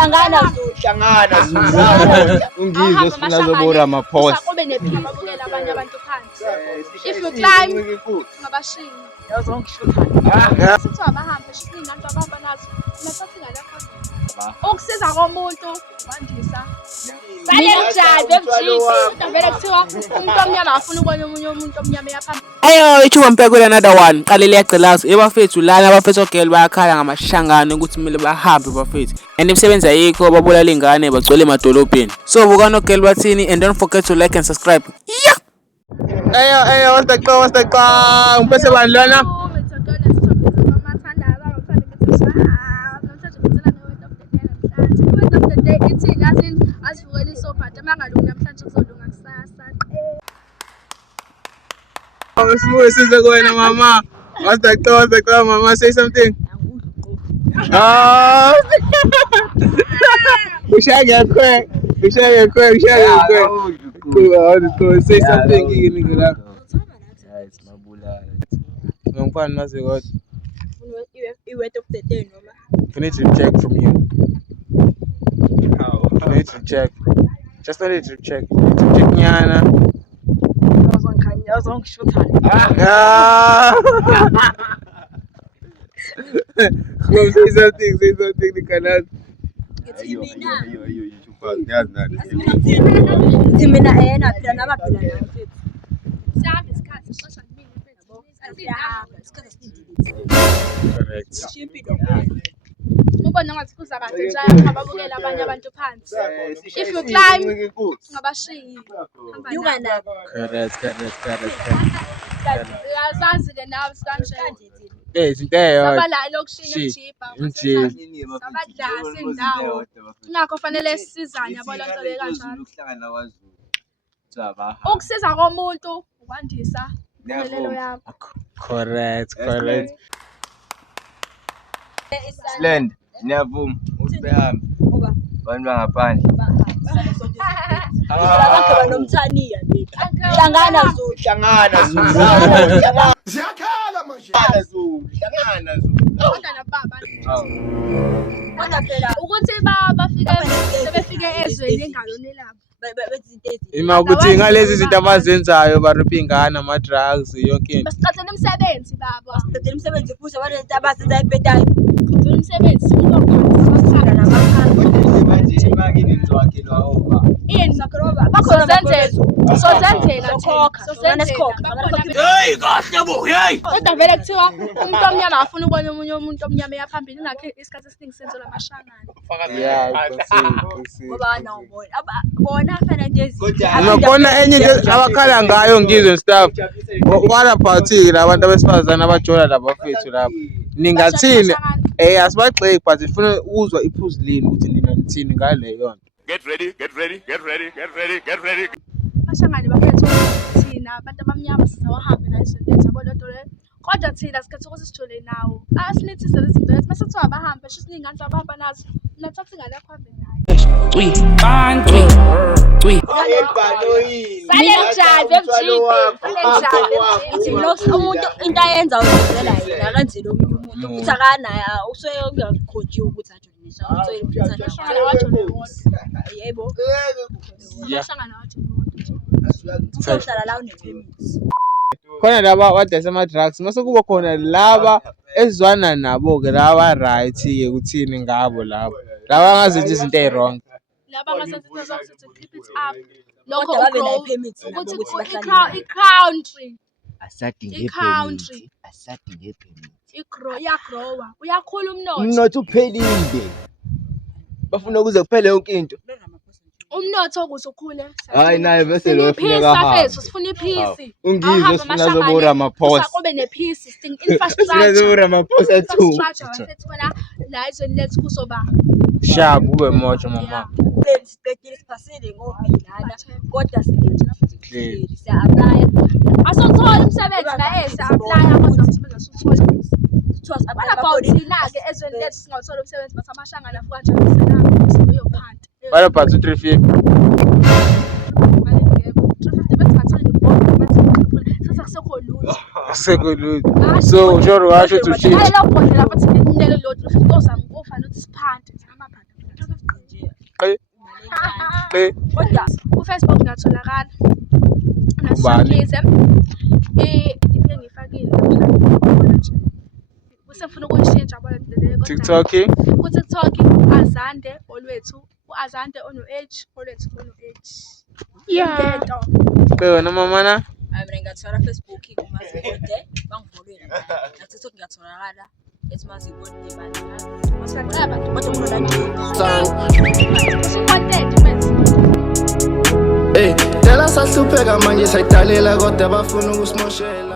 Hlangana Zulu. Ungizwe sifuna zobora amaphosa. Kube nephimbo abukela abanye abantu phansi. If you climb ngabashingi. Yazongishuthana. Sithi abahambe shiningi abantu abahamba nazo. Nasathi ngalaphambili. Ukusiza komuntu kwandisa. Vele kuthiwa umuntu omnyama afuna ukubona omunye umuntu omnyama yaphambili. Ayo ichuba mpekwe another one. Qalele yagcilaza ebafethu lana abafethu ogela bayakhala ngamashangane ukuthi kumele bahambe bafethu. And imisebenzi ayikho babulala ingane bagcwele emadolobheni. So buka nogela bathini and don't forget to like and subscribe. Yeah. Ayo what's the clown? Mpese bani lana? Mama. What's the clown, mama? Say something. We shall get quick. Cool. Say something, nigga. It's mabula. Ngomfana mase what? Iwet of the day, mama. We need to check from you. We need to check. Just need to check. Check nyana. Come say something, the canal. Correct. Ubona ngathi kuza kahle njalo ababukela abanye abantu phansi. If you climb ngabashingi. You gonna. Correct. Yazazi ke nawe sikanjani. Izinto Sabala lokushini ejipa. Sabadlasi indawo. Ngakho fanele sisizane yabo lonto le kanjalo. Ukusiza komuntu ukwandisa impumelelo yakho. Correct. Land, niyavuma usibehambe. Abantu bangaphandle. Hlangana Zulu. Ziyakhala manje. Hlangana Zulu. Kodwa baba. Ukuthi sebefike ezweni engalona labo. Ima ukuthi ngalezi zinto abazenzayo baripha ingane ama-drugs yonke into. Basiqathele umsebenzi baba. Basiqathele umsebenzi futhi abantu abasenza ibhedayo. Qathele umsebenzi sokukhala nabafana. Imaki nizwakhelwa oba. Hey, kahle bo, hey. Kodwa vele kuthiwa umuntu omnyama afuna ukubona omunye umuntu omnyama yaphambili ngakho isikhathi esiningi senzo lamashangane. Yeah, ngoba nawubona bona fanele ezinto ngabona enye into abakhala ngayo ngizwe stuff. Wala party abantu abesifazana abajola labafethu lapho. Ningathini? Asibagxeki but ifuna ukuzwa iphuzu lini ukuthi nina nithini ngale yonto. Get ready. Bashangane bakhetha thina abantu abamnyama sizawahambe la izinto yabo lonto le. Kodwa thina sikhetha ukuthi sijole nawo. Asinithise lezi zinto lethi mase abahambe sho siningi abantu abahamba nazo. Nathathi ngale yakho nayo. umuntu into ayenza uzenzela yena akenzile omunye umuntu ukuthi akanaye useyongakhojiwe ukuthi ajolisha yebo uhlala la une-permit. Khona laba badayisa ama-drugs mase kuba khona laba ezwana nabo ke laba right ke ukuthini ngabo labo laba ngazenza izinto ezirong. Laba ngasenza to keep it up. Lokho babe nayo permit nabo ukuthi ukuthi bahlale i-country asadinge permit. Yagrowa uyakhula umnotho. Umnotho uphelile. Bafuna ukuze kuphele yonke into. Umnotho ukuze ukhule. Hayi naye bese lo ufuneka hamba. Sifuna ipeace. Ungizwe sifuna zobora amaphosa. Kube nepeace, sting infrastructure. Zobora amaphosa too. Khona la izweni lethu kusoba. Sharp kube moto mama. Siqedile sipasile ngobhilana kodwa siqedile siya-apply. Asothola umsebenzi la esa-apply kodwa umsebenzi asuthola. What about thina-ke ezweni lethu singathola umsebenzi but amashangane afuka kanjani senayo uyophanda. Bala phansi 350. Sekulud. So joro washo to shit. Hayi lapho lapho thina inele lo 350 ozama ukufana ukuthi siphande amaphandle. Ke. Kodwa ku-Facebook ngatholakala Ubani? nasishakise i-DP engiyifakile namhlanje nje bese ngifuna ukuyishintsha yabona le leyo kodwa TikTok. ku-TikTok Azande olwethu u-Azande ono-H olwethu ono-H ngento Ke wena mama na? Mina ngingathola Facebook kuMazibode bangifollowe la. Na-TikTok ngiyatholakala ethi Mazibode bani. masicela abantu Kodwa umuntu lanjani? usi-content manje Hey, tela sahlupheka manje sayidalela kodwa bafuna ukusimoshela